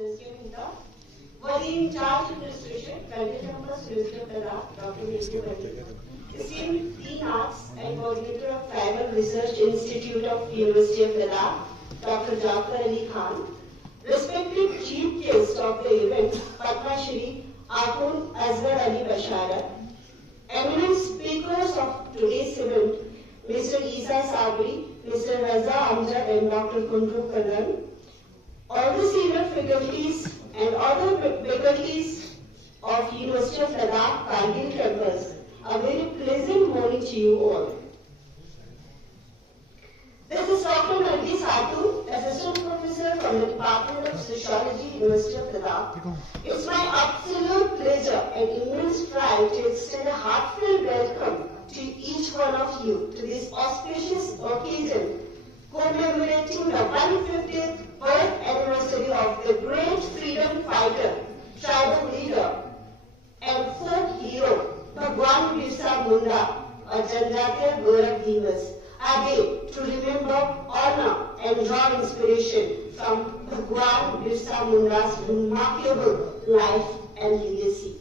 Unita, was in charge of administration, Candidate Campus Minister of Ladakh, Dr. Mr. Bhatt, esteemed Dean Arts and Coordinator of Tribal Research Institute of University of Ladakh, Dr. Jafar Ali Khan, respected chief guest of the event, Padma Shri Akun Asghar Ali Basharat, eminent speakers of today's event, Mr. Isa Sabri, Mr. Raza Amjad and Dr. Kundru Karan, all the senior faculties and other faculties of University of Ladakh Kargil campus, a very pleasant morning to you all. This is Dr. Nargis Atu, Assistant Professor from the Department of Sociology, University of Ladakh. It's my absolute pleasure and immense pride to extend a heartfelt welcome to each one of you to this auspicious occasion commemorating the 150th birth anniversary of the great freedom fighter, tribal leader, and folk hero, Bhagwan Birsa Munda, or Janjatia Gaurav Divas. Again, to remember, honor, and draw inspiration from Bhagwan Birsa Munda's remarkable life and legacy.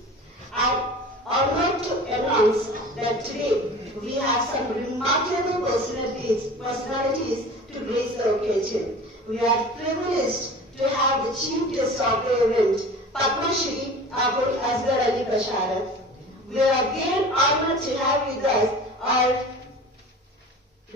I'm honored to announce that today we have some remarkable personalities to grace the occasion. We are privileged to have the chief guest of the event, Padma Shri Akun Asghar Ali Basharat. We are again honored to have with us our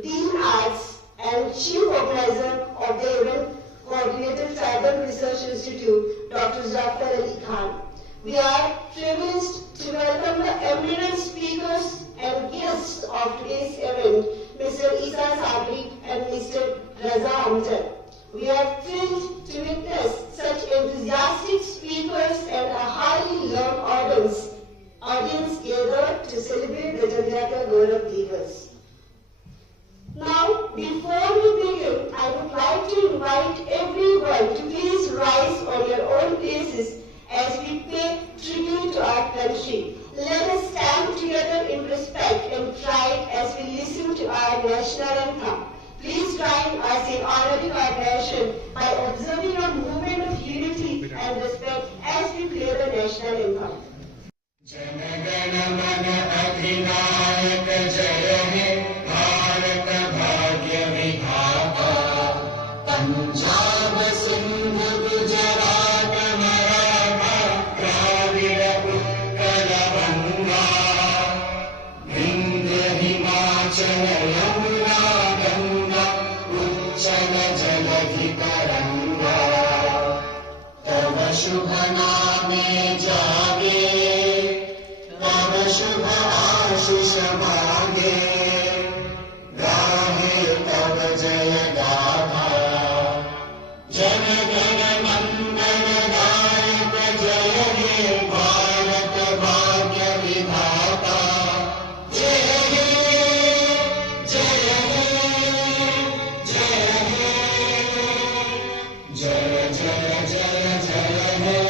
Dean Arts and Chief Organizer of the event, Coordinator Tribal Research Institute, Dr. Jafar Ali Khan. We are privileged to welcome the eminent speakers and guests of today's event, Mr. Isa Sabri and Mr. Raza Amjad. We are thrilled to witness such enthusiastic speakers and a highly learned audience gathered to celebrate the Janjatia Gaurav Divas. Now, before we begin, I would like to invite everyone to please rise on your own places as we pay tribute to our country. Let us stand together in respect and pride as we listen to our national anthem. Please join us in honoring our nation by observing a movement of unity and respect as we play the national anthem. Jana Gana Mana Adhinayak Jaya He Bharat Bhagya Vidhata Punjab Sindh Gujarat Maratha Dravida Utkala Banga Vindhya Himachal Yamuna Ganga Uchala Jaladhi Taranga Tava Shubha Name Jage शुभ आशीष मांगे गाहे तब जय गाथा जन गण मंगल दायक जय हे भारत भाग्य विधाता जय हे जय हे जय हे जय जय जय जय हे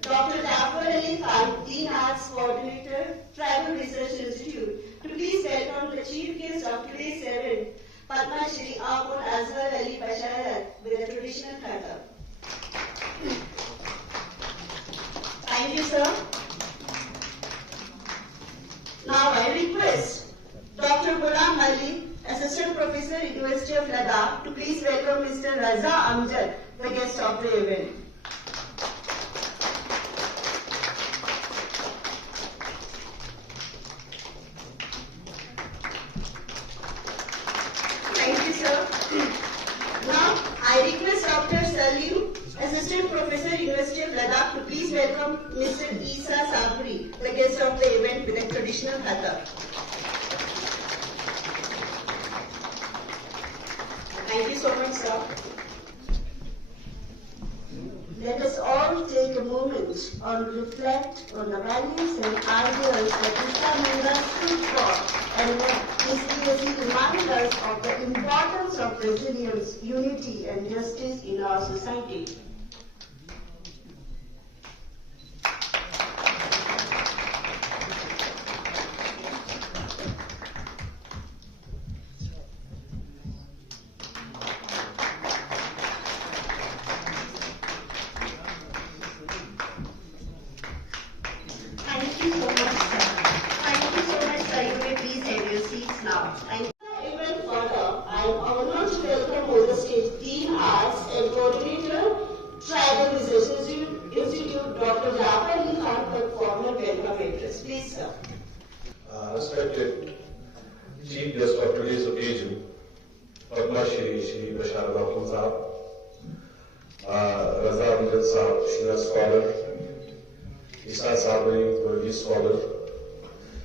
Dr. Jafar Ali Khan, Dean Arts Coordinator, Tribal Research Institute, to please welcome the chief guest of today's event, Padma Shri Akun Asghar Ali Basharat, with a traditional khatam. Thank you, sir. Now I request Dr. Ghulam Ali, Assistant Professor, University of Ladakh, to please welcome Mr. Raza Amjad, the guest of the event. I request Dr. Salim, Assistant Professor, University of Ladakh, to please welcome Mr. Isa Sabri, the guest of the event, with a traditional khatam. Thank you so much, sir. Let us all take a moment and reflect on the values and ideals that Birsa Munda stood for and what his legacy reminds us of the importance of resilience, unity and justice in our society. And even further, I am honored to welcome on the stage Dean Arts and Coordinator, Tribal Research Institute, Dr. Jafar Ali Khan, for formal welcome address. Please, sir. Respected Chief Guest of today's occasion, Padma Shri Bashar Rahman Saab, Raza Amjad Saab, Senior Scholar, Isa Sabri, Worthy Scholar,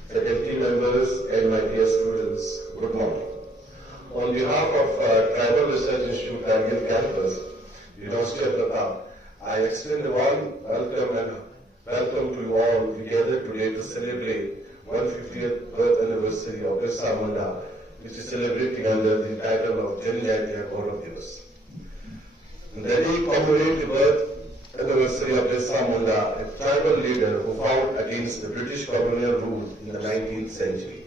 faculty members and my dear students, good morning. On behalf of Tribal Research Institute, Kargil Campus, University of Pratap, I extend a warm welcome to you all. We gathered today to celebrate 150th birth anniversary of Birsa Munda, which is celebrating under the title of Janjatiya Gaurav Divas. The day commemorates the birth anniversary of Birsa Munda, a tribal leader who fought against the British colonial rule in the 19th century.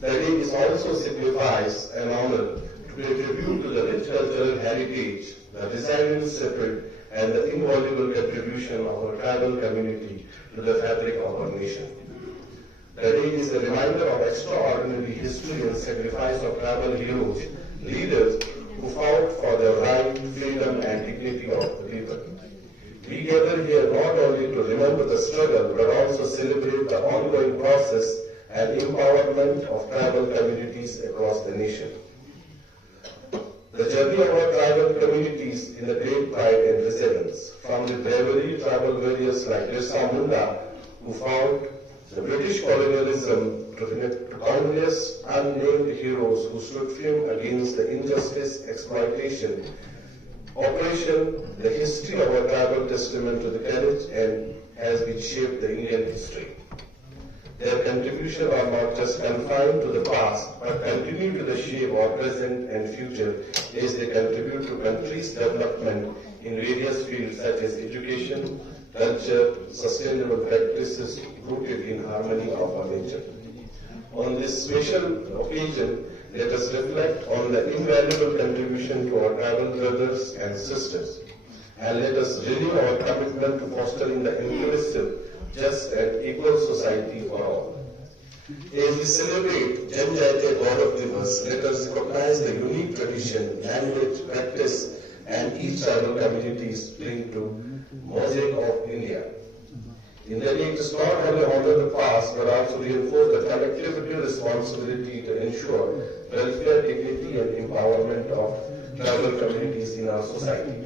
The day also signifies an honor to pay tribute to the rich cultural heritage, the resilient spirit, and the invaluable contribution of our tribal community to the fabric of our nation. The day is a reminder of extraordinary history and sacrifice of tribal heroes, leaders who fought for the right, freedom, and dignity of the people. We gather here not only to remember the struggle, but also celebrate the ongoing process and empowerment of tribal communities across the nation. The journey of our tribal communities in the great pride and resilience, from the bravery tribal warriors like Birsa Munda, who fought the British colonialism, to countless unnamed heroes who stood firm against the injustice, exploitation, oppression. The history of our tribal testament to the courage and has been shaped the Indian history. Their contributions are not just confined to the past, but continue to shape our present and future as they contribute to country's development in various fields such as education, culture, sustainable practices rooted in harmony of our nature. On this special occasion, let us reflect on the invaluable contribution to our tribal brothers and sisters, and let us renew our commitment to fostering the inclusive, just and equal society for all. As we celebrate Janjatiya Gaurav Divas, let us recognize the unique tradition, language, practice, and each tribal communities bring to mosaic of India. In the day, it is not only honor the past, but also reinforce the collectivity responsibility to ensure welfare, dignity, and empowerment of tribal communities in our society.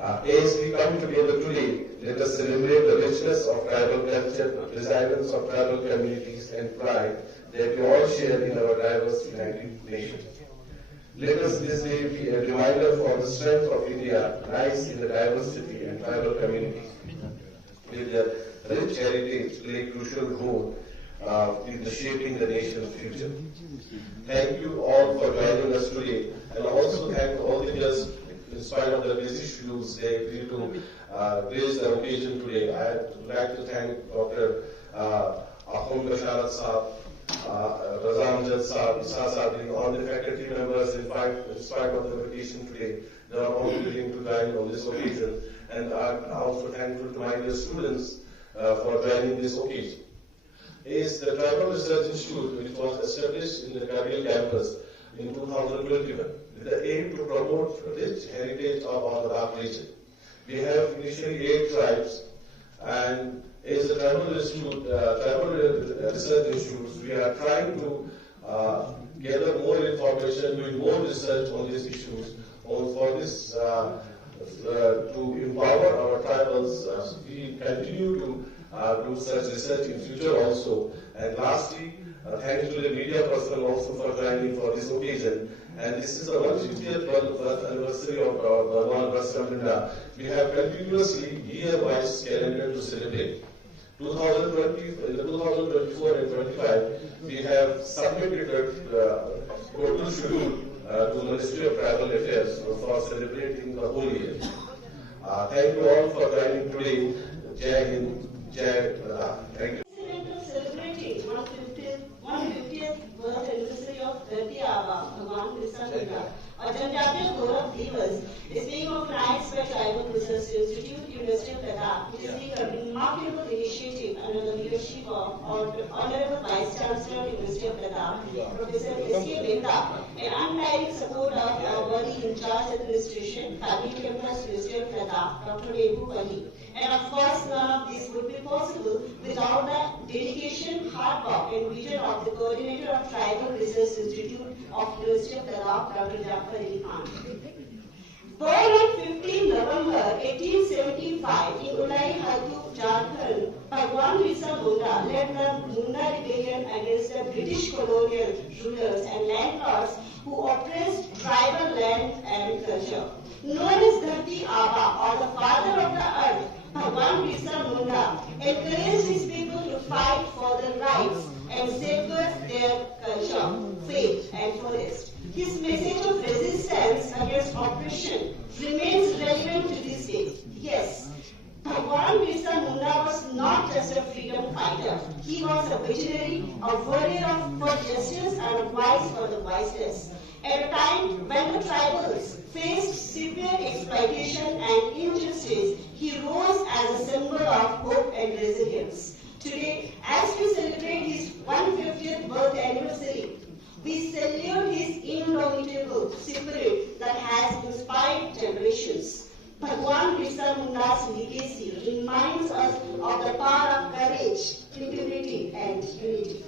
As we come together today, let us celebrate the richness of tribal culture, resilience of tribal communities, and pride that we all share in our diverse united nation. Let us this day be a reminder for the strength of India lies in the diversity and tribal communities. With their rich heritage play a crucial role in shaping the nation's future. Thank you all for joining us today, and also thank all the guests. In spite of the busy schedules, they agreed to grace the occasion today. I would like to thank Dr. Ahmed Basharat Saab, Raza Amjad Saab, Isa Sabri, all the faculty members in spite of the vacation today. They are all willing to join on this occasion, and I'm also thankful to my dear students for joining this occasion. As the Tribal Research Institute, which was established in the Kargil campus in 2021, with the aim to promote rich heritage of our Ladakh region. We have initially 8 tribes, and as a tribal research institute, we are trying to gather more information, doing more research on these issues. For this, to empower our tribals, we continue to do such research in future also. And lastly, thanks to the media personnel also for joining for this occasion. And this is the 150th birth anniversary of Bhagwan Birsa Munda. We have continuously year-wise calendar to celebrate. 2020, in the 2024 and 25, we have submitted the total schedule to Ministry of Tribal Affairs for celebrating the whole year. Thank you all for joining today. Jai Hind, Jai Ladakh. Thank you. Celebrating 150th birth anniversary of Dharti Aba, Bhagwan Birsa Munda, or Janjatiya Gaurav Divas, is being organized by Tribal Research Institute, University of Ladakh. It is being a remarkable initiative under the leadership of Honorable Vice Chancellor, University of Ladakh, Professor S.K. Mehta, and untiring support of our body in charge administration, Faculty members, University of Ladakh, Dr. Ebu Ali. And of course, none of this would be possible without the dedication, hard work, and vision of the coordinator of Tribal Research Institute of University of Ladakh, Dr. Jafar Ali Khan. Born on 15 November 1875 in Ulai Haltu, Jharkhand, Bhagwan Birsa Munda led the Munda rebellion against the British colonial rulers and landlords who oppressed tribal land and culture. Known as Dharti Aba, or the father of the earth, Bhagwan Birsa Munda encouraged his people to fight for their rights and safeguard their culture, faith, and forest. His message of resistance against oppression remains relevant to this day. Yes, Bhagwan Birsa Munda was not just a freedom fighter. He was a visionary, a warrior for justice, and a voice for the voiceless. At a time when the tribals faced severe exploitation and injustice, he rose as a symbol of hope and resilience. Today, as we celebrate his 150th birth anniversary, we salute his indomitable spirit that has inspired generations. Bhagwan Birsa Munda's legacy reminds us of the power of courage, integrity, and unity.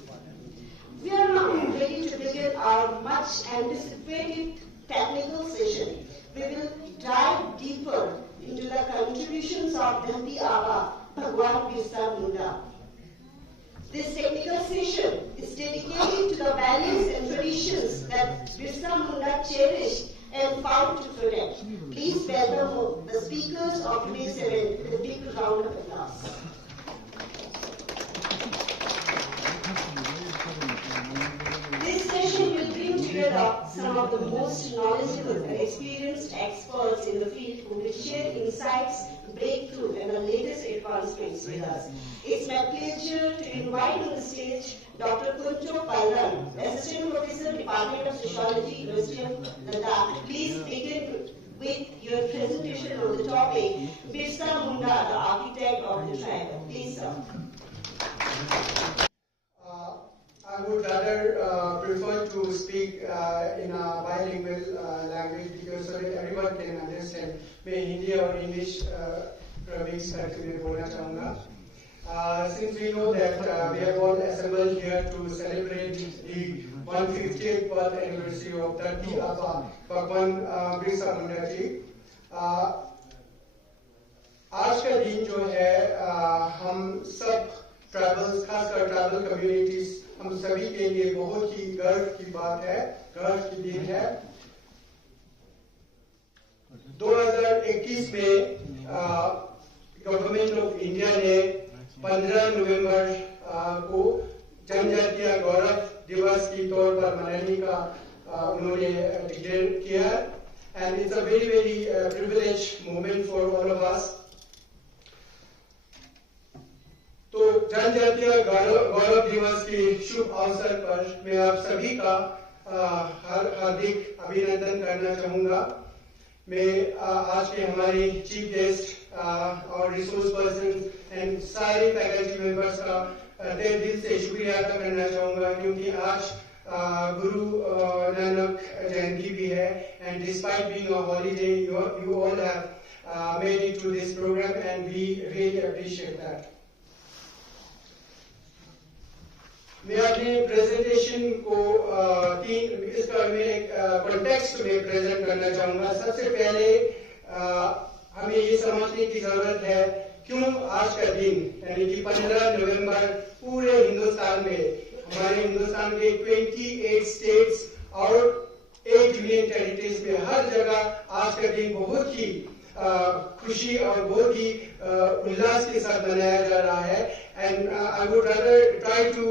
We are now ready to begin our much anticipated technical session. We will dive deeper into the contributions of Dharti Aba, Bhagwan Birsa Munda. This technical session is dedicated to the values and traditions that Birsa Munda cherished and vowed to protect. Please welcome the speakers of today's event with a big round of applause. This session will bring together some of the most knowledgeable and experienced experts in the field who will share insights, breakthrough, and the latest advancements with us. It's my pleasure to invite on the stage Dr. Kuncho Palran, Assistant Professor, Department of Sociology, University of Ladakh. Please begin with your presentation on the topic, Birsa Munda, the architect of the tribe. Please, sir. I would rather prefer to speak in a bilingual language because so that everyone can understand. मैं हिंदी और English mix करके मैं बोलना चाहूँगा. Since we know that we have all assembled here to celebrate the 150th birth anniversary of Dharti Aba, Bhagwan Birsa Munda ji, आज का दिन जो है हम सब ट्राइबल्स, खासकर ट्राइबल कम्युनिटीज, हम सभी के लिए बहुत ही गर्व की बात है, गर्व की दिन है. 2021 में गवर्नमेंट ऑफ इंडिया ने 15 नवंबर को जनजातीय गौरव दिवस के तौर पर मनाने का उन्होंने डिक्लेयर किया, and it's a very very privileged moment for all of us. तो जनजातीय गौरव दिवस के शुभ अवसर पर मैं आप सभी का हार्दिक अभिनंदन करना चाहूँगा. मैं आज के हमारे चीफ गेस्ट और रिसोर्स पर्सन एंड सारे फैकल्टी मेंबर्स का तहे दिल से शुक्रिया अदा करना चाहूँगा, क्योंकि आज गुरु नानक जयंती भी है, and despite being a holiday you all have made it to this program and we really appreciate that. मैं अपने प्रेजेंटेशन को इसका मैं एक कॉन्टेक्स्ट में प्रेजेंट करना चाहूँगा. सबसे पहले हमें ये समझने की जरूरत है क्यों आज का दिन, यानी कि 15 नवंबर पूरे हिंदुस्तान में, हमारे हिंदुस्तान के 28 स्टेट्स और 8 यूनियन टेरिटरीज में हर जगह आज का दिन बहुत ही खुशी और बहुत ही उल्लास के साथ मनाया जा रहा है. And I would rather try to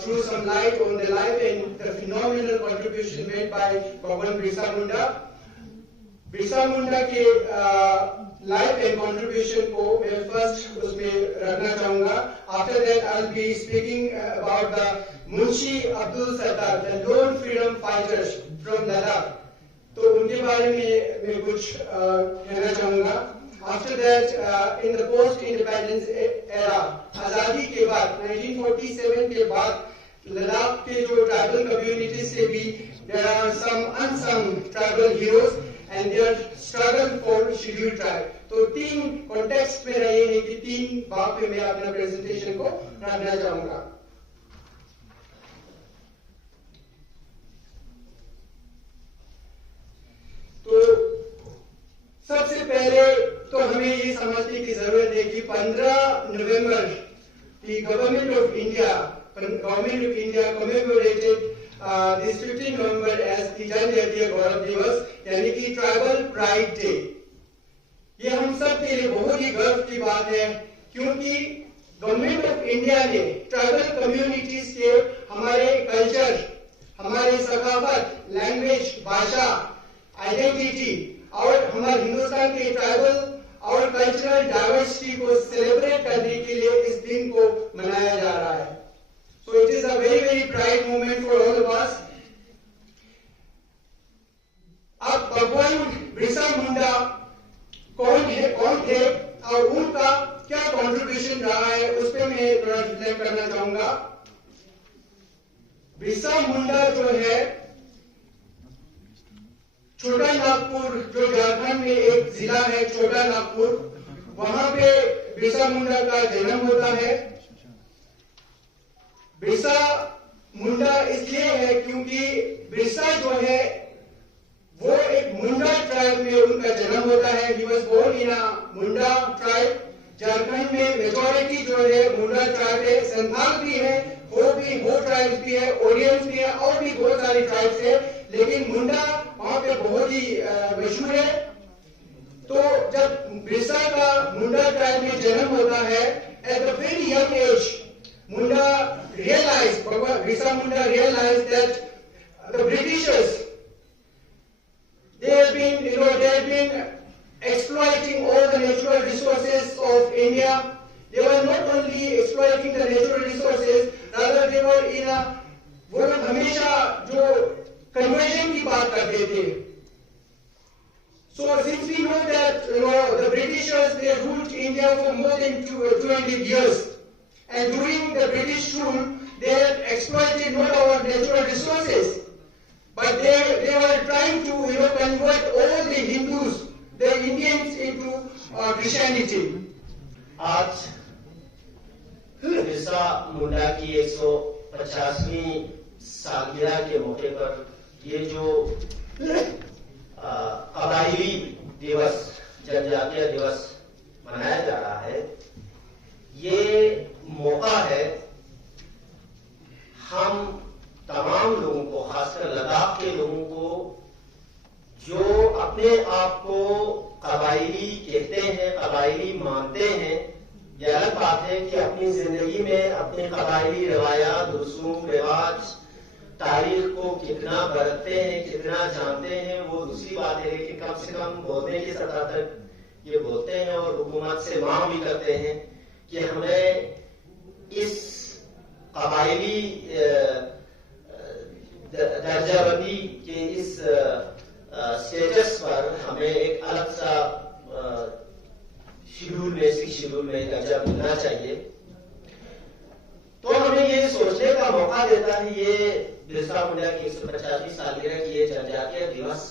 throw some light on the life and the phenomenal contribution made by Bhagwan Birsa Munda. Birsa Munda के life and contribution को मैं first उसमें रखना चाहूँगा. After that I'll be speaking about the Munshi Abdul Sattar, the lone freedom fighters from Ladakh. तो उनके बारे में मैं कुछ कहना चाहूँगा. After that, in the post-independence era, आजादी के बाद 1947 के बाद लद्दाख के जो ट्राइबल कम्युनिटी से भी there are some unsung tribal heroes and their struggle for scheduled tribe. तो 3 कॉन्टेक्स्ट में रहे हैं कि 3 भाग में मैं अपना प्रेजेंटेशन को रखना चाहूंगा. तो सबसे पहले तो हमें ये समझने की जरूरत है कि 15 नवंबर the government of India commemorated this 15 November as the जनजातीय गौरव दिवस यानी कि ट्राइबल प्राइड डे. ये हम सब के लिए बहुत ही गर्व की बात है क्योंकि गवर्नमेंट ऑफ इंडिया ने ट्राइबल कम्युनिटीज के हमारे कल्चर, हमारे सकाफत, लैंग्वेज, भाषा, आइडेंटिटी और हमारे हिंदुस्तान के ट्राइबल और कल्चरल डाइवर्सिटी को सेलिब्रेट करने के लिए इस दिन को मनाया जा रहा है. So it is a very very pride moment for all of us. अब भगवान बिरसा मुंडा कौन थे और उनका क्या कंट्रीब्यूशन रहा है उस पर मैं थोड़ा रिफ्लेक्ट करना चाहूंगा. बिरसा मुंडा जो है छोटा नागपुर, जो झारखंड में एक जिला है छोटा नागपुर, वहां पे बिरसा मुंडा का जन्म होता है. बिरसा मुंडा इसलिए है क्योंकि बिरसा जो है वो एक मुंडा ट्राइब में उनका जन्म होता है. He was born in a Munda tribe. Jharkhand में मेजॉरिटी जो है मुंडा ट्राइब है. संथाल भी है, हो ट्राइब्स भी है, ओरियंस भी है और भी बहुत सारी ट्राइब्स है, लेकिन मुंडा वहां पे बहुत ही मशहूर है. तो जब बिरसा का मुंडा ट्राइब में जन्म होता है, at the very young age Munda realize, Birsa Munda realize that the Britishers they have been exploiting all the natural resources of India. They were not only exploiting the natural resources, rather they were in a, वो लोग हमेशा जो conversion की बात करते थे. So since we know that the Britishers, they ruled India for more than 200 years, and during the British rule, they had exploited not our natural resources, but they were trying to convert all the Hindus, the Indians, into Christianity. आज बिरसा मुंडा की 150वीं सालगिरह के मौके पर ये जो कबायली दिवस, जनजातीय दिवस मनाया जा रहा है, ये मौका है हम तमाम लोगों को, खासकर लद्दाख के लोगों को जो अपने आप को कबायली कहते हैं, कबायली मानते हैं. ये अलग बात है कि अपनी जिंदगी में अपने कबायली रवायात, रसूम रिवाज, तारीख को कितना बरतते हैं, कितना जानते हैं, वो दूसरी बात है. लेकिन कम से कम बोलने की सतह तक ये बोलते हैं और हुकूमत से मांग भी करते हैं कि हमें इस कबायली दर्जाबंदी के इस स्टेटस पर हमें एक अलग सा शेड्यूल में, सिक्स शेड्यूल में दर्जा मिलना चाहिए. तो हमें ये सोचने का मौका देता है ये बिरसा मुंडा की 150वीं सालगिरह की ये जनजातीय दिवस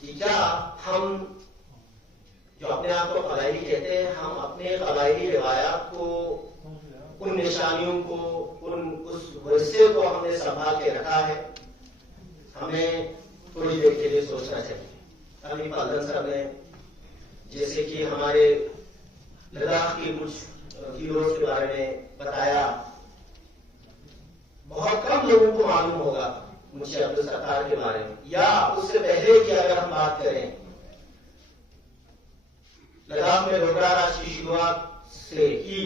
कि क्या हम जो अपने आप को कबायली कहते हैं, हम अपने कबायली रिवायात को, उन निशानियों को, उस विरसे को हमने संभाल के रखा है. हमें थोड़ी देर के लिए सोचना चाहिए. अभी पालन साहब ने जैसे कि हमारे लद्दाख के कुछ हीरोज के बारे में बताया, बहुत कम लोगों को मालूम होगा मुंशी अब्दुल सत्तार के बारे में, या उससे पहले की अगर हम बात करें, लद्दाख में डोगरा राज की शुरुआत से ही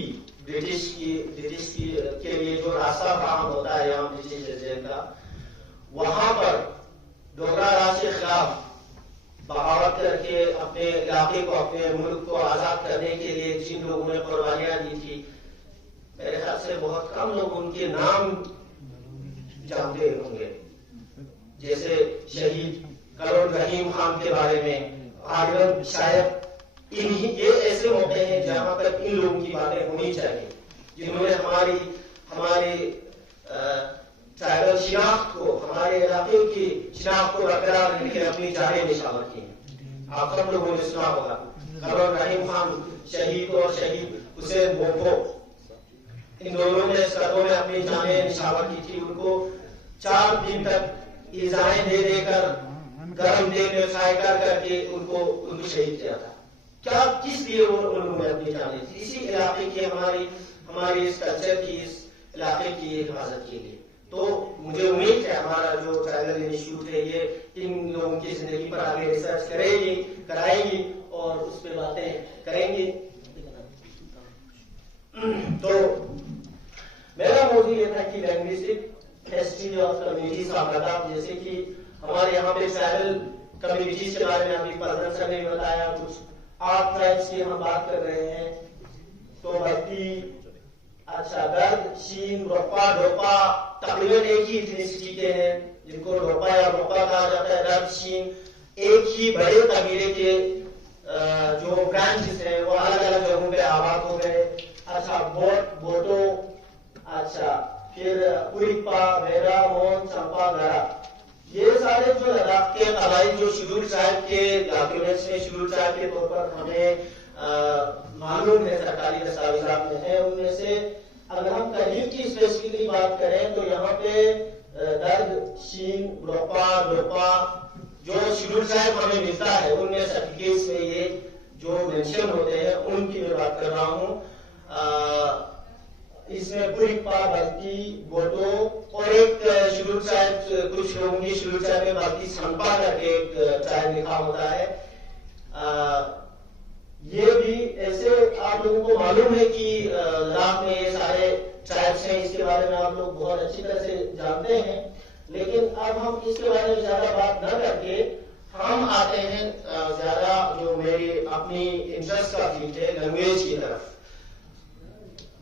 ब्रिटिश के लिए जो रास्ता फराहम होता है यहाँ ब्रिटिश एजेंट का, वहां पर डोगरा राज के खिलाफ बगावत करके अपने इलाके को, अपने मुल्क को आजाद करने के लिए जिन लोगों ने कुर्बानियां दी थी, मेरे ख्याल से बहुत कम लोग उनके नाम जानते होंगे. जैसे शहीद करोड़ रहीम खान के बारे में, आजम शायद یہ ایسے موقع ہیں جہاں پر ان لوگوں کی باتیں ہونی چاہیے جنہوں نے ہماری ٹرائبل شناخت کو، ہمارے علاقے کی شناخت کو برقرار رکھنے کے اپنی جانیں نشاور کی ہیں. آپ سب لوگوں نے سنا ہوگا خبر رحیم خان شہید اور شہید حسین بوکھو، ان دونوں نے سرحدوں میں اپنی جانیں نشاور کی تھی. ان کو 4 دن تک ایذائیں دے دے کر، گرم تیل میں فرائی کر کے ان کو شہید کیا تھا. کیا کس لیے انہوں نے اپنی جانیں دی؟ اسی علاقے کی ہماری اس کلچر کی، اس علاقے کی حفاظت کے لیے. تو مجھے امید ہے ہمارا جو ٹرائبل انسٹیٹیوٹ ہے یہ ان لوگوں کی زندگی پر آگے ریسرچ کرائے گی اور اس پہ باتیں کریں گی. تو میرا موضوع یہ تھا کہ لینگوسٹک ہسٹری آف کمیونٹیز کا مطلب، جیسے کہ ہمارے یہاں پہ ٹرائبل کمیونٹیز کے بارے میں ابھی پردن سر نے بتایا، کچھ 8 ٹرائبس کی ہم بات کر رہے ہیں. تو بلتی، اچھا، گرد، شین، روپا، ڈوپا تقریباً ایک ہی ایتھنیسٹی کے ہیں جن کو ڈوپا یا روپا کہا جاتا ہے. گرد، شین ایک ہی بڑے قبیلے کے جو برانچز ہیں وہ الگ الگ جگہوں پہ آباد ہو گئے. اچھا، بوٹو، اچھا، پھر کوئپا، بیرا، مون، چمپا، گرا، یہ سارے جو لداخ کے قبائل جو شیڈول ٹرائب کے ڈاکیومنٹس میں شیڈول ٹرائب کے طور پر ہمیں معلوم ہے، سرکاری دستاویزات میں ہے، ان میں سے اگر ہم قریب کی اسپیسیفکلی بات کریں تو یہاں پہ درد، شین، روپا، ڈوپا جو شیڈول ٹرائب ہمیں ملتا ہے ان میں سرٹیفکیٹس میں یہ جو مینشن ہوتے ہیں ان کی میں بات کر رہا ہوں. اس میں کوئپا، بلتی، بوٹو اور ایک شیڈول ٹرائب، کچھ لوگوں کی شیڈول ٹرائب میں بلتی سنپا کر کے ایک ٹرائب لکھا ہوتا ہے. یہ بھی ایسے آپ لوگوں کو معلوم ہے کہ لداخ میں یہ سارے ٹرائبس ہیں، اس کے بارے میں آپ لوگ بہت اچھی طرح سے جانتے ہیں. لیکن اب ہم اس کے بارے میں زیادہ بات نہ کر کے ہم آتے ہیں زیادہ جو میری اپنی انٹرسٹ کا فیلڈ ہے، لینگویج کی طرف.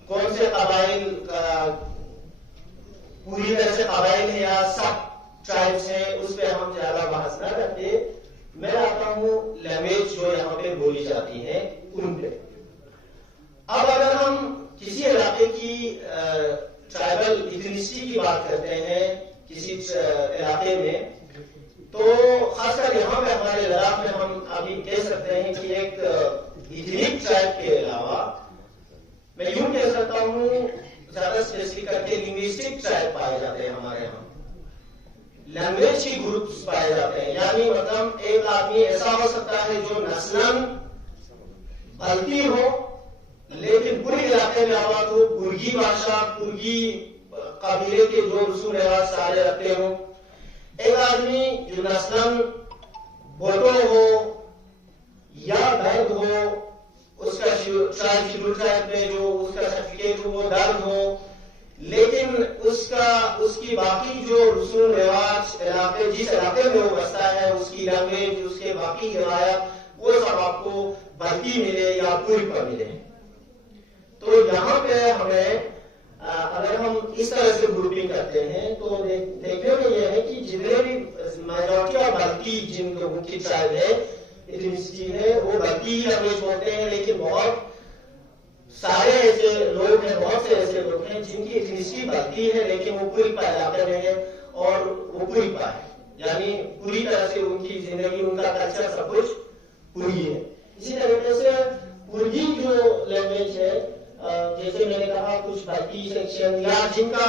کون سے قبائل پوری طرح سے قبائل ہیں یا سب ٹرائبس ہیں، اس پہ ہم زیادہ بحث نہ کرتے. میں آتا ہوں لینگویج جو یہاں پہ بولی جاتی ہے ان پہ. اب اگر ہم کسی علاقے کی ٹرائبل ایتھنیسٹی کی بات کرتے ہیں کسی علاقے میں، تو خاص کر یہاں پہ ہمارے لداخ میں ہم ابھی کہہ سکتے ہیں کہ ایک ایتھنک ٹرائب کے علاوہ میں یوں کہہ سکتا ہوں زیادہ اسپیسیفک کر کے لنگوسٹک ٹرائب پائے جاتے ہیں ہمارے یہاں. لینگویج کی گروپس پائے جاتے ہیں، یعنی مطلب ایک آدمی ایسا ہو سکتا ہے جو نسلاً غلطی ہو لیکن پورے علاقے میں آباد ہو، پرگی بھاشا، پرگی قبیلے کے جو رسوم رواج سارے رکھتے ہوں. ایک آدمی جو نسلاً بوٹو ہو یا درد ہو، اس کا شیڈول ٹرائب میں جو اس کا سرٹیفکیٹ ہو وہ درد ہو، لیکن اس کی باقی جو رسوم رواج علاقے جس علاقے میں وہ بستا ہے، اس کی لینگویج، اس کے باقی روایات، وہ سب آپ کو بلتی ملے یا پوری پر ملے. تو یہاں پہ ہمیں اگر ہم اس طرح سے گروپنگ کرتے ہیں تو دیکھنے میں یہ ہے کہ جتنے بھی میجورٹی آف بلتی جن لوگوں کی ٹرائب ہے، ایتھنیسٹی ہے، وہ بلتی ہی لینگویج بولتے ہیں. لیکن بہت سارے ایسے لوگ ہیں، بہت سے ایسے لوگ ہیں جن کی ایتھنیسٹی بلتی ہے لیکن وہ پوری پا علاقے میں ہے اور وہ پوری پا ہے، یعنی پوری طرح سے ان کی زندگی، ان کا کلچر سب کچھ پوری ہے. اسی طریقے سے پرگی جو لینگویج ہے، جیسے میں نے کہا کچھ بلتی سیکشن یا جن کا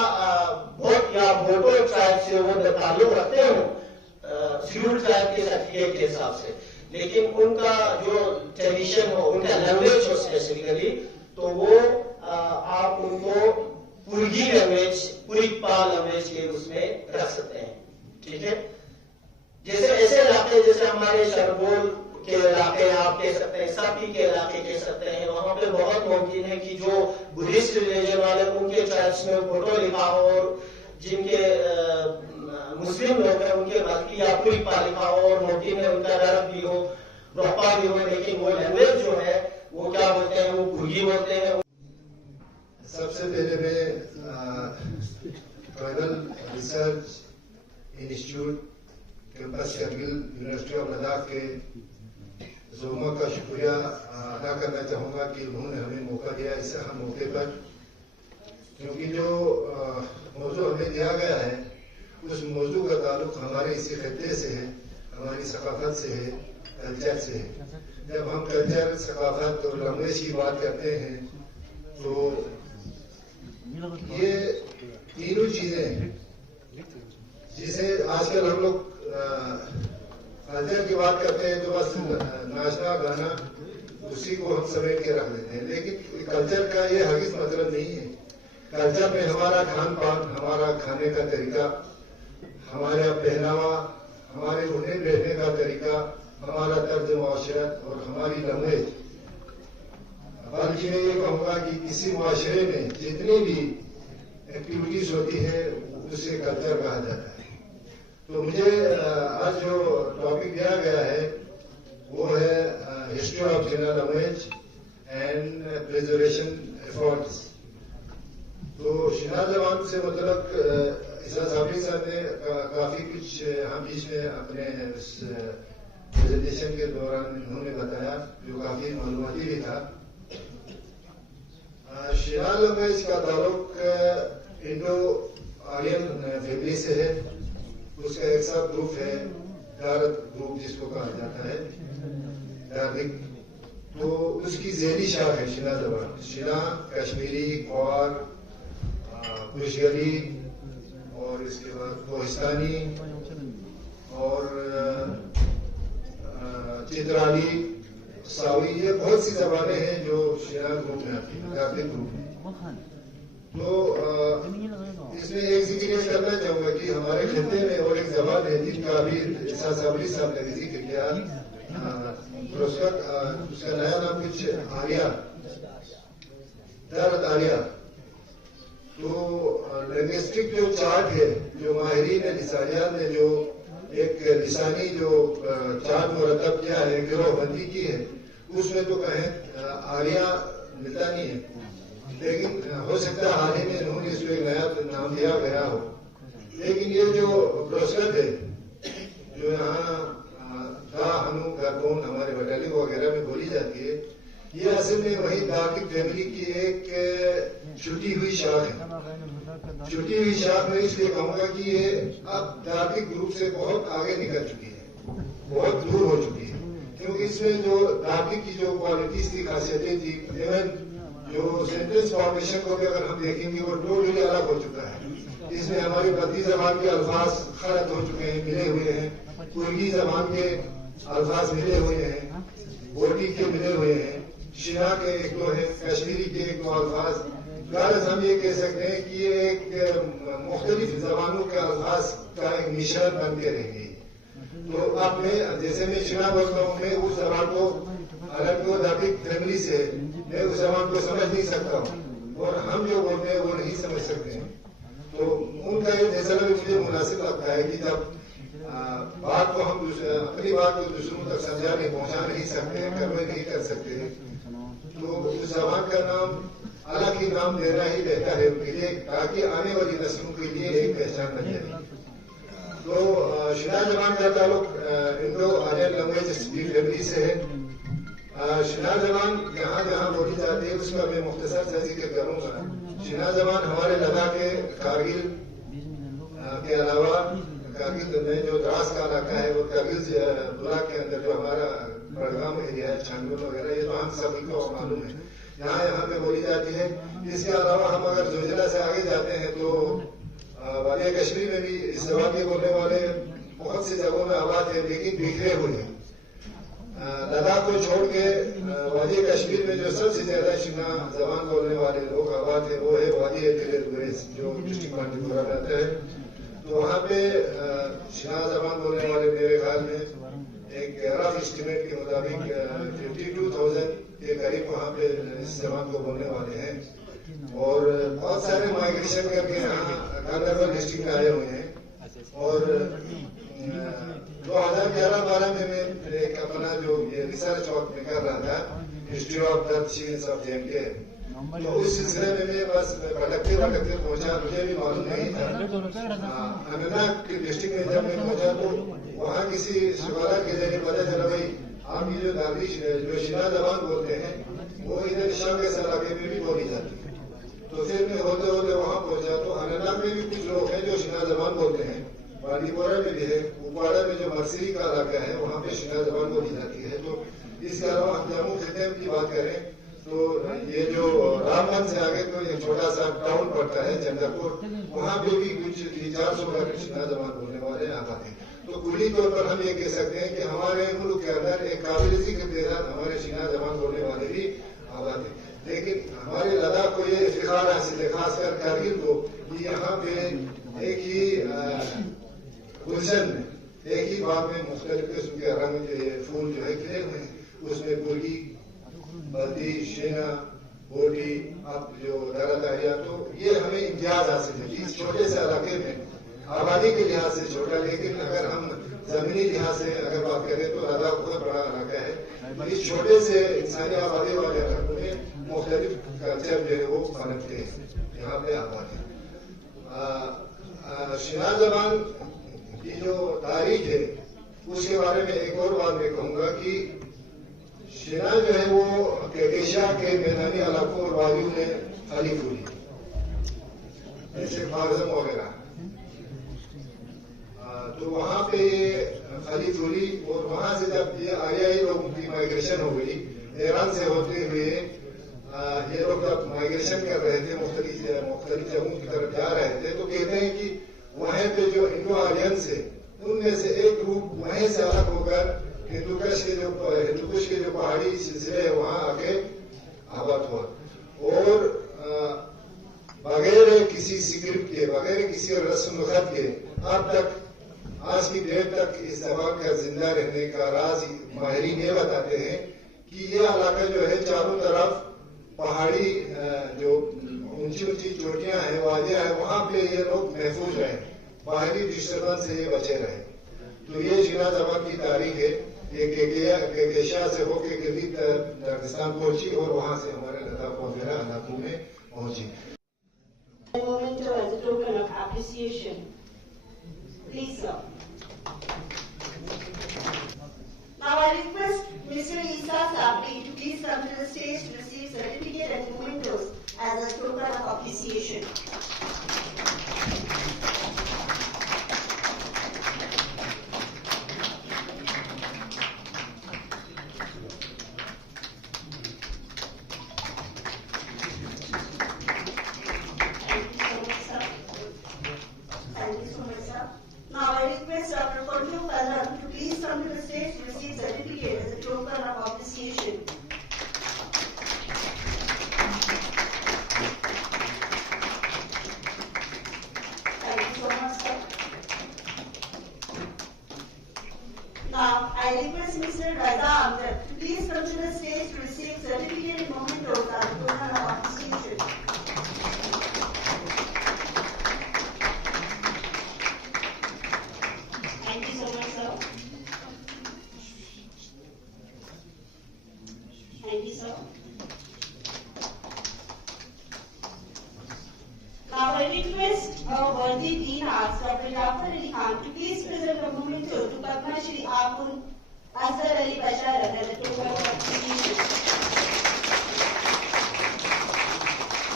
بوٹ یا بوٹو ٹرائب سے وہ تعلق رکھتے ہوں شیڈول ٹرائب کے سرٹیفکیٹ کے حساب سے، لیکن ان کا جو ٹریڈیشن ہو، ان کا لینگویج ہو اسپیسیفکلی، تو وہ آپ ان کو پرگی لینگویج، پوری پا لینگویج کے اس میں رکھ سکتے ہیں. ٹھیک ہے، جیسے ایسے علاقے جیسے ہمارے شربول کے علاقے آپ کہہ سکتے ہیں، ساپی کے علاقے کہہ سکتے ہیں، وہاں پہ بہت ممکن ہے کہ جو بدھسٹ ریلیجن والے ان کے ٹرائبس میں فوٹو لکھا ہو، اور جن کے مسلم لوگ ہیں ان کے بلتی یا پوری پا لکھا ہو، اور ممکن ہے ان کا درد بھی ہو، روپا بھی ہو، لیکن وہ لینگویج جو ہے وہ کیا بولتے ہیں، وہ پرگی بولتے ہیں. سب سے پہلے میں tribal research institute campus Shargol university of Ladakh کے जोमा का शुक्रिया अदा करना चाहूँगा कि उन्होंने हमें मौका दिया इस अहम मौके पर, क्योंकि जो मौजू हमें दिया गया है उस मौजू का ताल्लुक हमारे इसी खत्ते से है, हमारी सकाफत से है, कल्चर से है। जब हम कल्चर, सकाफत और लैंग्वेज की बात करते हैं तो ये तीनों चीजें जिसे आजकल हम लोग कल्चर की बात करते हैं तो बस नाचना गाना उसी को हम समेट के रख लेते हैं, लेकिन कल्चर का ये हकीक मतलब नहीं है। कल्चर में हमारा खान पान, हमारा खाने का तरीका, हमारा पहनावा, हमारे उठने बैठने का तरीका, हमारा तर्ज मुआशरत और हमारी लैंग्वेज। बल्कि मैं ये कहूँगा कि किसी मुआशरे में जितनी भी एक्टिविटीज होती है उसे कल्चर कहा जाता है। तो मुझे आज जो टॉपिक दिया गया है वो है history of Shina language and preservation efforts. तो शिना जबान से मतलब इसाज हाफिज साहब ने काफी कुछ हम बीच में अपने प्रेजेंटेशन के दौरान उन्होंने बताया जो काफी मालूमाती भी था। शिना लैंग्वेज का ताल्लुक इंडो आर्यन फैमिली से है। उसका एक सब ग्रुप है दारत ग्रुप जिसको कहा जाता है, दारिक। तो उसकी ज़ैली शाख है शिना जबान। शिना, कश्मीरी, क्वार, पुशगरी और इसके बाद कोहिस्तानी और चित्राली, सावी, ये बहुत सी जबानें हैं जो शिना ग्रुप में आती है, दारिक ग्रुप में। तो इसमें एक जिक्र ये करना चाहूंगा कि हमारे खत्ते में और एक जबान है जिनका अभी साबरी साहब ने जिक्र किया, उसका नया नाम कुछ आर्या, दारत आर्या। तो लिंग्विस्टिक जो चार्ट है, जो माहिरीन लिसानियात ने जो एक लिसानी जो चार्ट मुरतब किया है, गिरोहबंदी की है, उसमें तो कहें आर्या मिलता नहीं है, लेकिन हो सकता है हाल ही में इन्होंने इसको एक नया नाम दिया गया हो। लेकिन ये जो प्रोसेस है जो यहाँ हनु गारकोन हमारे बटाली वगैरह में बोली जाती है, ये असल में वही दार्किक फैमिली की एक छुटी हुई शाख है। छुटी हुई शाख में इसलिए कहूंगा कि ये अब दार्किक ग्रुप से बहुत आगे निकल चुकी है, बहुत दूर हो चुकी है, क्योंकि इसमें जो दार्किक की जो क्वालिटीज थी, खासियतें थी, इवन जो सेंटेंस फॉर्मेशन को भी अगर हम देखेंगे वो टोटली अलग हो चुका है। इसमें हमारी बद्दी जबान के अल्फाज खलत हो चुके हैं, मिले हुए हैं, कुर्गी जबान के अल्फाज मिले हुए हैं, बोटी के मिले हुए हैं, शिना के एक दो हैं, कश्मीरी के एक दो अल्फाज। गारस हम ये कह सकते हैं कि ये एक मुख्तलिफ जबानों के अल्फाज का एक मिश्रण बन के रहेंगे। तो अब मैं जैसे मैं शिना बोलता हूँ, मैं उस जबान को हालांकि वो दार्किक फैमिली से मैं उस जबान को समझ नहीं सकता हूँ और हम जो बोलते हैं वो नहीं समझ सकते हैं। तो उनका ये फैसला भी मुझे मुनासिब लगता है कि जब बात को हम अपनी बात को दूसरों तक समझा नहीं, पहुंचा नहीं सकते हैं, कन्वे नहीं कर सकते हैं, तो उस जबान का नाम अलग ही नाम देना ही बेहतर है उनके लिए, ताकि आने वाली नस्लों के लिए एक पहचान बन जाए। तो शिना जबान का ताल्लुक इंडो आर्यन लैंग्वेज फैमिली से है। शिना जबान जहाँ जहाँ बोली जाती है उसका मैं मुख्तसर सा जिक्र करूंगा। शिना जबान हमारे लद्दाख के कारगिल के अलावा, कारगिल में जो द्रास का इलाका है वो कारगिल ब्लॉक के अंदर जो हमारा बड़गाम एरिया है, छानगुल वगैरह, ये तो हम सभी को मालूम है, यहाँ पे बोली जाती है। इसके अलावा हम अगर जोजिला से आगे जाते हैं तो वादिया कश्मीर में भी इस जबान के बोलने वाले बहुत सी जगहों में आबाद है, लेकिन बिखरे हुए हैं। लद्दाख को छोड़ के वादी कश्मीर में जो सबसे ज्यादा शिना जबान बोलने वाले लोग आबाद है वो है वादी गुरेज, जो डिस्ट्रिक्ट बांडीपुरा में आता है। तो वहाँ पे शिना जबान बोलने वाले मेरे ख्याल में एक रफ एस्टिमेट के मुताबिक 52,000 के करीब वहाँ पे इस जबान को बोलने वाले हैं और बहुत सारे माइग्रेशन करके यहाँ गांधरबल डिस्ट्रिक्ट में आए हुए हैं। और 2011-12 में मैं एक अपना जो ये रिसर्च वर्क में कर रहा था, history of the change of J&K, तो उस सिलसिले में मैं बस भटकते पहुंचा, मुझे भी मालूम नहीं था। अनंतनाग डिस्ट्रिक्ट में जब मैं पहुंचा तो वहाँ किसी स्कॉलर के जरिए पता चला भाई عام یہ جو دادی جو شینا زبان بولتے ہیں وہ ادھر شام کے علاقے میں بھی بولی جاتی ہے. تو پھر میں ہوتے ہوتے وہاں پہنچا تو اننت ناگ میں بھی کچھ لوگ ہیں جو شینا زبان بولتے ہیں, بانڈی پورہ میں بھی ہے, کپواڑہ میں جو مرسری کا علاقہ ہے وہاں پہ شینا زبان بولی جاتی ہے. تو اس کے علاوہ ہم جموں خطے کی بات کریں تو یہ جو رام بن سے آگے تو ایک چھوٹا سا ٹاؤن پڑتا ہے چندر پور, وہاں پہ بھی کچھ 400 کا شینا زبان بولنے والے آباد ہیں. تو کلی طور پر ہم یہ کہہ سکتے ہیں کہ ہمارے ملک کے اندر ایک قابل ذکر تعداد ہمارے شینا زبان بولنے والے بھی آباد ہیں. لیکن ہمارے لداخ کو یہ افتخار حاصل ہے, خاص کر کارگل کو, کہ یہاں پہ ایک ہی گلشن میں ایک ہی باغ میں مختلف قسم کے رنگ جو پھول جو ہے کھلے ہوئے ہیں. اس میں برگی, بلدی, شینا, بوٹی, اب جو درا دریا, تو یہ ہمیں امتیاز حاصل ہے اس چھوٹے سے علاقے میں. آبادی کے لحاظ سے چھوٹا, لیکن اگر ہم زمینی لحاظ سے اگر بات کریں تو لداخ بہت بڑا علاقہ ہے. اس چھوٹے سے انسانی آبادی والے علاقوں میں مختلف کلچر جو ہے وہ پنپتے ہیں, یہاں پہ آباد ہے. شینا زبان کی جو تاریخ ہے اس کے بارے میں ایک اور بات میں کہوں گا کہ شینا جو ہے وہ ایشیا کے میدانی علاقوں اور وادیوں میں پھلی پھولی, جیسے خارزم وغیرہ. تو وہاں پہ یہ پھلی پھولی, اور وہاں سے جب یہ آریائی لوگوں کی مائگریشن ہو گئی ایران سے ہوتے ہوئے, یہ لوگ جب مائگریشن کر رہے تھے مختلف جگہوں کی طرف جا رہے تھے, تو کہتے ہیں کہ وہاں پہ جو انڈو آرینس ہے ان میں سے ایک گروپ وہیں سے الگ ہو کر ہندوکش کے جو پہاڑی سلسلے ہیں وہاں آ کے آباد ہوا, اور بغیر کسی اسکرپٹ کے, بغیر کسی رسم الخط کے اب تک آج کی ڈیٹ تک اس زبان کا زندہ رہنے کا راز ماہرین یہ بتاتے ہیں کہ یہ علاقہ جو ہے چاروں طرف پہاڑی جو اونچی اونچی چوٹیاں ہیں, وادیاں ہیں, وہاں پہ یہ لوگ محفوظ رہے, باہری ڈسٹربنس سے یہ بچے رہے. تو یہ شینا زبان کی تاریخ ہے, یہ ایشیا سے ہو کے قریب پاکستان پہنچی اور وہاں سے ہمارے لداخ وغیرہ علاقوں میں پہنچی. As a token of appreciation, please sir. Now I request Mr. Isa Sabri to please come to the stage to receive certificate and mementos as a token of appreciation. Now, I request Mr. Raza Amjad to please come to the stage to receive certificate and mementos as a token of appreciation. Thank you so much, sir. Thank you, sir. Now, I request our worthy Dean Arts, Dr. Jafar Ali Khan, to please present a memento to Padma Shri Akhund Azhar Ali Basharat as a token of appreciation.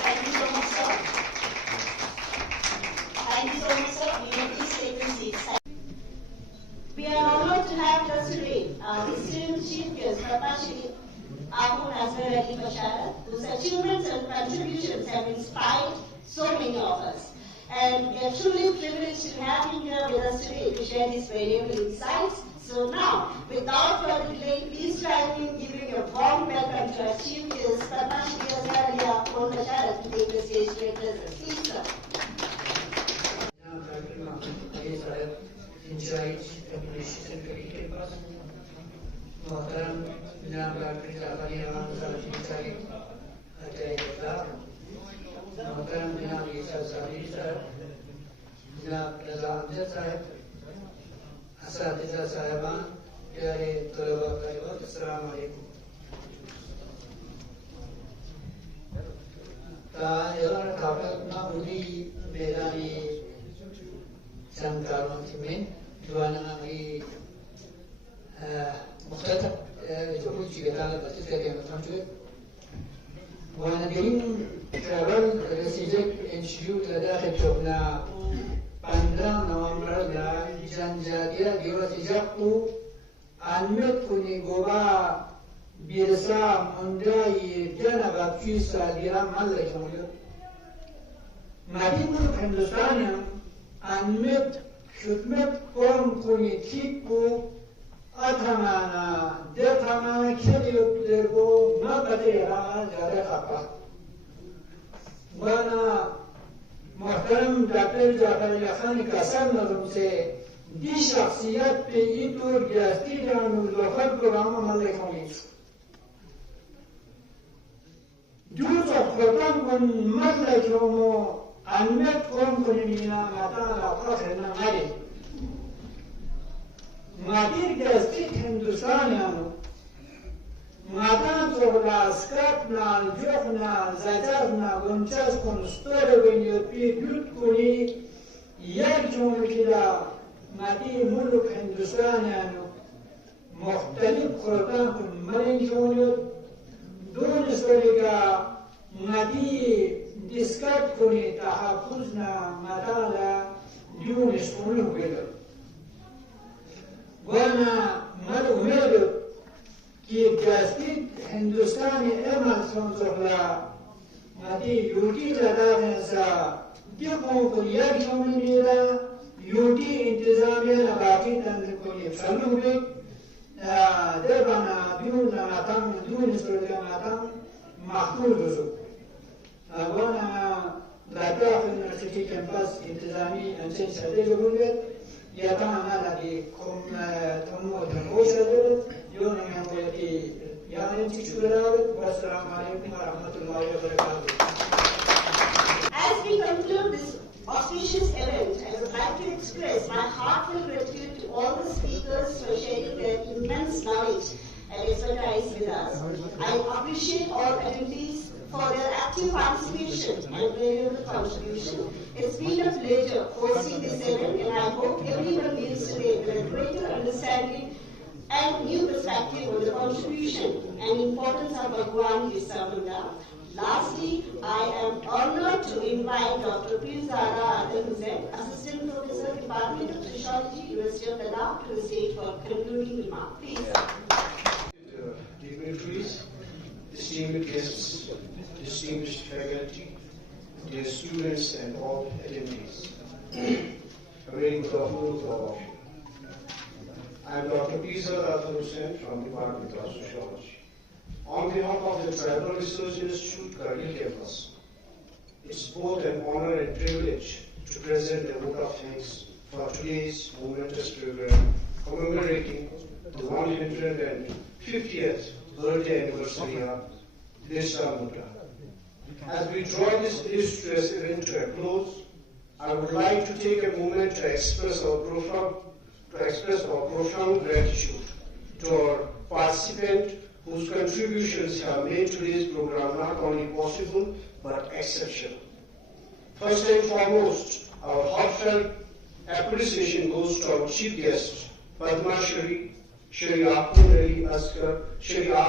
Thank you so much, sir. Thank you so much, sir. You may please take your seats. We are honored to have with us today distinguished chief guest, Padma Shri Akhund Azhar Ali Basharat, whose achievements and contributions have inspired so many of us. And we are truly privileged to have him here with us today to share his valuable insights. So now, without further delay, please join me in giving a warm welcome to our chief guest, Padma Shri Azhar Ali Akhund Basharat, to take the stage to address us. Please, sir. محترم جناب عیسیٰ صابری صاحب, جناب رضا امجد صاحب, اساتذہ صاحبان, پیارے طلباء طالبات, السلام علیکم. Era dapat mabudi medani sangkaran timen dua nami مختلف جو کچھ گتانا بتاتے ہیں مثلا جو وانا جايين ترافل ريسيجك انستيتيوت لداخل شغلنا 15 نوامبر لا جانجاديا ديوتي جاكو عمت كوني غوبا بيرسا مونداي جانا بفيسا ديرام مالك مولو مادين كل هندوستانيا عمت خدمت قوم كوني تيكو أتمنى دفعنا كليو دربو ما بدي رانا جاري خبر وانا محترم دكتور جعفر يخاني قسم نظم سے دی شخصیت پہ یہ طور گیستی جانو لوخر پروگرام ملک ہوئی جوز اخوتان کن ملک ہومو انمت قوم کنینا ماتانا فخرنا مالی مادیر گستیت هندوستانیانو مادان زغلا اسکاپنا جوخنا زجرنا گنچاز کن ستور بینیو پی بیوت کنی یک جمعه مادی ملک هندوستانیانو مختلف خورتان کن مرین جونیو دون استوریگا مادی دیسکات کنی تحفظنا مدالا دیون اسکونو بیدر وانا مال امید که گستید هندوستانی امال سنزغلا مادی یوٹی لداغنسا دیکھوں کو یک جمعی میرا یوٹی انتظامیہ نباقی تند کنی فلو بی دربانا بیون نماتم دون اسرودی نماتم محکول بزو وانا لداخل یونیورسیٹی کمپس انتظامی انچین سرده جبون بید یا تماما لدی کم تنمو تنمو شدد یون میانویتی یعنی انتی شدد و السلام علیکم و رحمت اللہ و برکاتہ. As we conclude this auspicious event, I would like to express my heartfelt gratitude to all the speakers for sharing their immense knowledge and expertise with us. I appreciate all attendees for their active participation and valuable contribution. It's been a pleasure hosting this event, and I hope everyone leaves today with a greater understanding and new perspective on the contribution and importance of Bhagwan Birsa Munda. Lastly, I am honored to invite Dr. Pirzada Adil Hussain, Assistant Professor, Department of Sociology, University of Ladakh, to the stage for concluding remarks. Please. Dignitaries, esteemed guests, distinguished faculty, dear students and all attendees. A very good afternoon to all of you. I am Dr. Pirzada Adil Hussain from Department of Sociology. On behalf of the Tribal Research Institute, Kargil campus, it's both an honor and privilege to present a vote of thanks for today's momentous program commemorating the 150th birthday anniversary of Birsa Munda. As we draw this illustrious event to a close, I would like to take a moment to express our profound gratitude to our participants whose contributions have made today's program not only possible but exceptional. First and foremost, our heartfelt appreciation goes to our chief guest, Padma Shri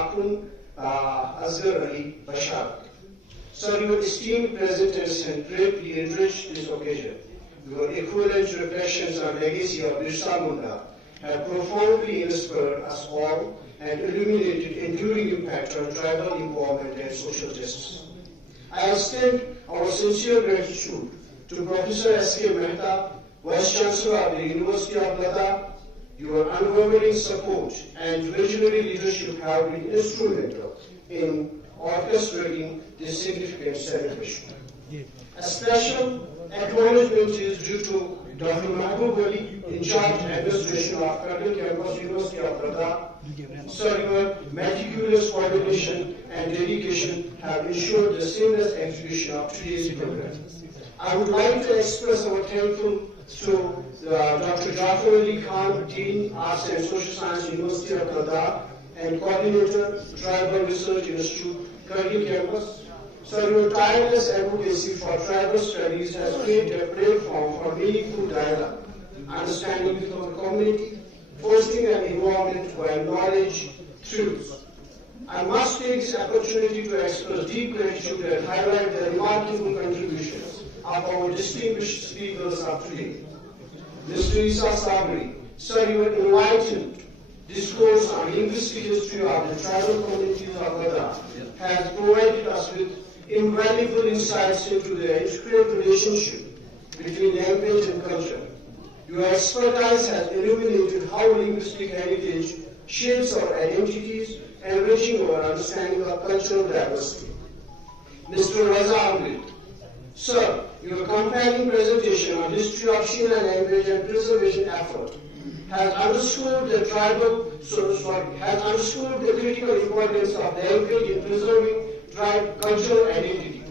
Akun Asghar Ali Bashar. Sir, your esteemed presenters have greatly enriched this occasion. Your equivalent reflections on legacy of Birsa Munda have profoundly inspired us all and illuminated enduring impact on tribal empowerment and social justice. I extend our sincere gratitude to Professor S.K. Mehta, Vice Chancellor of the University of Ladakh. Your unwavering support and visionary leadership have been instrumental in orchestrating this significant celebration. A special acknowledgement is due to Dr. Mahbub Ali, in charge of administration of Kargil campus, University of Ladakh. Sir, your meticulous coordination and dedication have ensured the seamless execution of today's program. I would like to express our thankfulness to Dr. Jafar Ali Khan, Dean, Arts and Social Science, University of Ladakh, and Coordinator, Tribal Research Institute, Kargil campus. Sir, your tireless advocacy for tribal studies has created a platform for meaningful dialogue, understanding with our community, fostering an environment where knowledge thrives. I must take this opportunity to express deep gratitude and highlight the remarkable contributions of our distinguished speakers of today. Mr. Isa Sabri, sir, your enlightened discourse on linguistic history of the tribal communities of Ladakh has provided us with invaluable insights into the intricate relationship between language and culture. Your expertise has illuminated how linguistic heritage shapes our identities, enriching our understanding of cultural diversity. Mr. Raza Amrit, sir, your compelling presentation on history of Shina language and preservation effort has underscored the critical importance of language in preserving tribe cultural identity.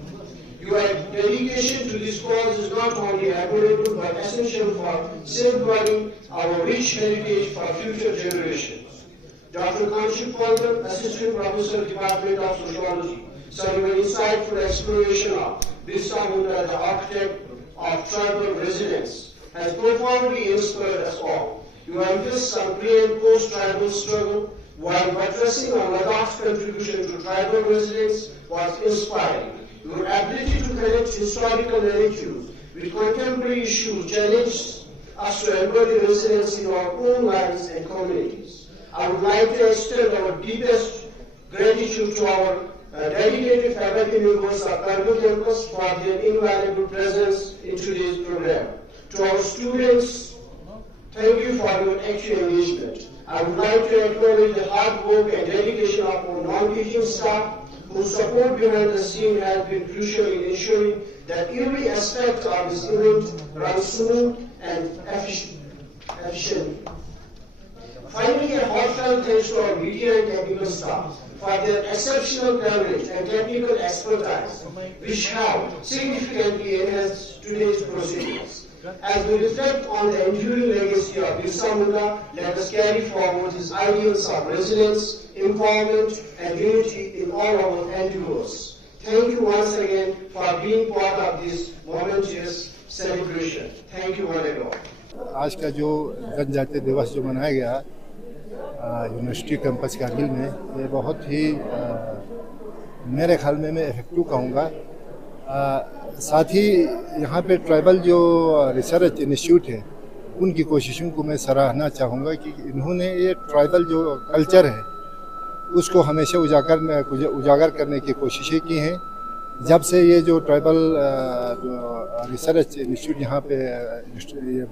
Your dedication to this cause is not only admirable but essential for safeguarding our rich heritage for future generations. Dr. Kanshik Palkar, Assistant Professor, Department of Sociology, sir, your insightful exploration of Birsa Munda, the architect of tribal resilience, has profoundly inspired us all. Your emphasis on pre- and post-tribal struggle while buttressing on Ladakh's contribution to tribal resilience was inspiring. Your ability to connect historical narratives with contemporary issues challenges us to embody resilience in our own lives and communities. I would like to extend our deepest gratitude to our dedicated faculty members of Kargil campus for their invaluable presence in today's program. To our students, thank you for your active engagement. I would like to acknowledge the hard work and dedication of our non-teaching staff, whose support behind the scene has been crucial in ensuring that every aspect of this event runs smooth and efficiently. Finally, a heartfelt thanks to our media and technical staff for their exceptional coverage and technical expertise, which have significantly enhanced today's proceedings. As we reflect on the enduring legacy of Birsa Munda, let us carry forward his ideals of resilience, empowerment, and unity in all our endeavors. Thank you once again for being part of this momentous celebration. Thank you one and all. आज का जो जनजातीय दिवस जो मनाया गया university campus Kargil में, ये बहुत ही मेरे ख्याल में मैं इफेक्टिव कहूँगा। साथ ही यहाँ पे ट्राइबल जो रिसर्च इंस्टीट्यूट है, उनकी कोशिशों को मैं सराहना चाहूँगा कि इन्होंने ये ट्राइबल जो कल्चर है उसको हमेशा उजागर करने की कोशिशें की हैं। जब से ये जो ट्राइबल रिसर्च इंस्टीट्यूट यहाँ पे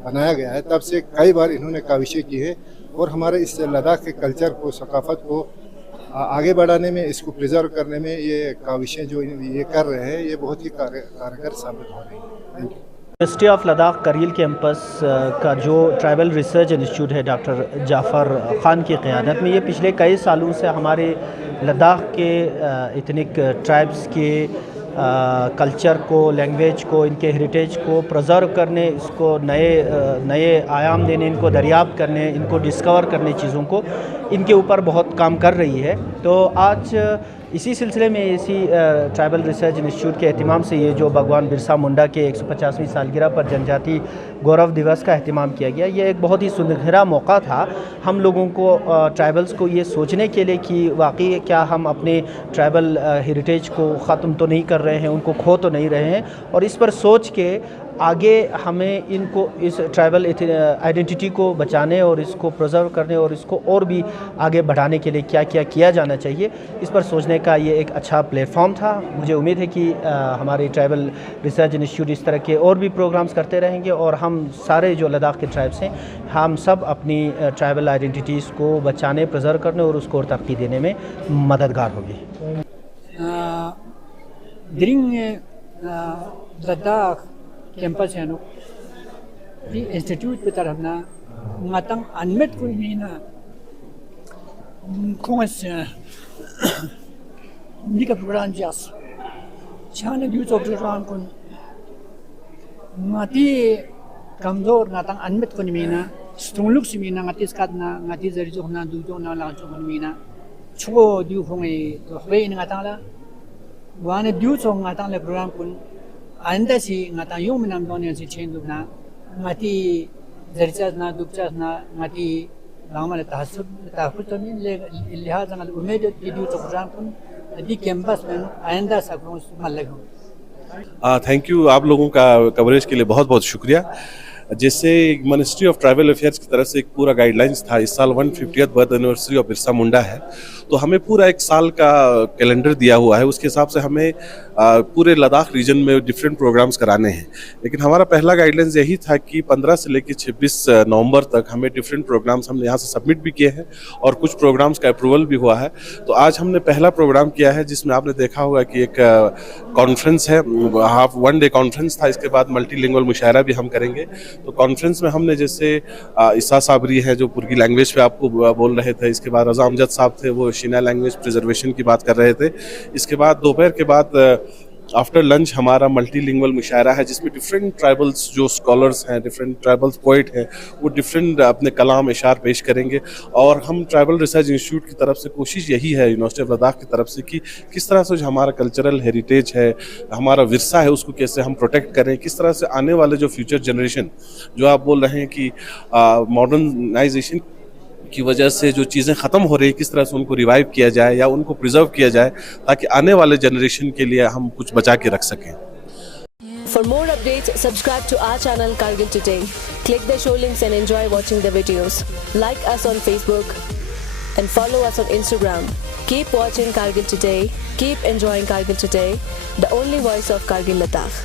बनाया गया है, तब से कई बार इन्होंने काविशें की है और हमारे इस लद्दाख के कल्चर को, सकाफत को आगे बढ़ाने में, इसको प्रिजर्व करने में ये काविशें जो ये कर रहे हैं, ये बहुत ही कारगर साबित हो रही हैं। Thank you. University of Ladakh Kargil campus का जो ट्राइबल रिसर्च इंस्टीट्यूट है डॉक्टर जाफ़र ख़ान की क़यादत में, ये पिछले कई सालों से हमारे लद्दाख के एथनिक ट्राइब्स के कल्चर को, लैंग्वेज को, इनके हेरिटेज को प्रिजर्व करने, इसको नए आयाम देने, इनको दरियाफ्त करने, इनको डिस्कवर करने, चीज़ों को इनके ऊपर बहुत काम कर रही है। तो आज इसी सिलसिले में इसी ट्राइबल रिसर्च इंस्टीट्यूट के एहतिमाम से ये जो भगवान बिरसा मुंडा के 150वीं सालगिरह पर जनजाति गौरव दिवस का एहतिमाम किया गया, ये एक बहुत ही सुनहरा मौका था हम लोगों को, ट्राइबल्स को, ये सोचने के लिए कि वाकई क्या हम अपने ट्राइबल हेरिटेज को ख़त्म तो नहीं कर रहे हैं, उनको खो तो नहीं रहे हैं, और इस पर सोच के आगे हमें इनको, इस ट्राइबल आइडेंटिटी को बचाने और इसको प्रिजर्व करने और इसको और भी आगे बढ़ाने के लिए क्या क्या किया जाना चाहिए, इस पर सोचने का ये एक अच्छा प्लेटफॉर्म था। मुझे उम्मीद है कि हमारे ट्राइबल रिसर्च इंस्टीट्यूट इस तरह के और भी प्रोग्राम्स करते रहेंगे और हम सारे जो लद्दाख के ट्राइब्स हैं, हम सब अपनी ट्राइबल आइडेंटिटीज़ को बचाने, प्रिजर्व करने और उसको और तरक्की देने में मददगार होगी। लद्दाख कैंपस है no di institute pe taraf na ngatang unmet ko mina kongas nika program jas chane du tok program kun ngati kamzor ngatang unmet ko mina strungluk simina ngati skat na ngati zari jok na du jok na la jok mina chugo du khongai to hwe ngatang la wane du chong ngatang le program kun anda si ngatang yung minam donya si chen du na ngati zarichas na dupchas na ngati लामा तहसब तहफुज तमीन लिहाजा अल उम्मीद video programme को अभी campus में आइंदा सकूं मल्लग थैंक यू, आप लोगों का कवरेज के लिए बहुत बहुत शुक्रिया। जैसे मिनिस्ट्री ऑफ ट्राइबल अफेयर्स की तरफ से एक पूरा गाइडलाइंस था, इस साल 150th birth anniversary of Birsa Munda है, तो हमें पूरा एक साल का कैलेंडर दिया हुआ है। उसके हिसाब से हमें पूरे लद्दाख रीजन में डिफरेंट प्रोग्राम्स कराने हैं। लेकिन हमारा पहला गाइडलाइंस यही था कि 15 से लेकर 26 नवंबर तक हमें डिफरेंट प्रोग्राम्स हमने यहाँ से सबमिट भी किए हैं और कुछ प्रोग्राम्स का अप्रूवल भी हुआ है। तो आज हमने पहला प्रोग्राम किया है जिसमें आपने देखा होगा कि एक कॉन्फ्रेंस है, हाफ 1 डे कॉन्फ्रेंस था। इसके बाद मल्टीलिंगुअल मुशायरा भी हम करेंगे। तो कॉन्फ्रेंस में हमने जैसे इसा साबरी है जो पुर्गी लैंग्वेज पे आपको बोल रहे थे, इसके बाद रजा अमजद साहब थे वो शिना लैंग्वेज प्रिजर्वेशन की बात कर रहे थे। इसके बाद दोपहर के बाद आफ्टर लंच हमारा मल्टीलिंगुअल मुशायरा है जिसमें डिफरेंट ट्राइबल्स जो स्कॉलर्स हैं, डिफरेंट ट्राइबल्स पोइट हैं, वो डिफरेंट अपने कलाम इशार पेश करेंगे। और हम ट्राइबल रिसर्च इंस्टीट्यूट की तरफ से कोशिश यही है यूनिवर्सिटी ऑफ लद्दाख की तरफ से कि किस तरह से जो हमारा कल्चरल हेरिटेज है, हमारा विरसा है, उसको कैसे हम प्रोटेक्ट करें, किस तरह से आने वाले जो फ्यूचर जनरेशन जो आप बोल रहे हैं कि मॉडर्नाइजेशन की वजह से जो चीज़ें ख़त्म हो रही है, किस तरह से उनको रिवाइव किया जाए या उनको प्रिजर्व किया जाए ताकि आने वाले जनरेशन के लिए हम कुछ बचा के रख सकें। For more updates, subscribe to our channel Kargil Today. Click the show links and enjoy watching the videos. Like us on Facebook and follow us on Instagram. Keep watching Kargil Today. Keep enjoying Kargil Today, the only voice of Kargil Ladakh.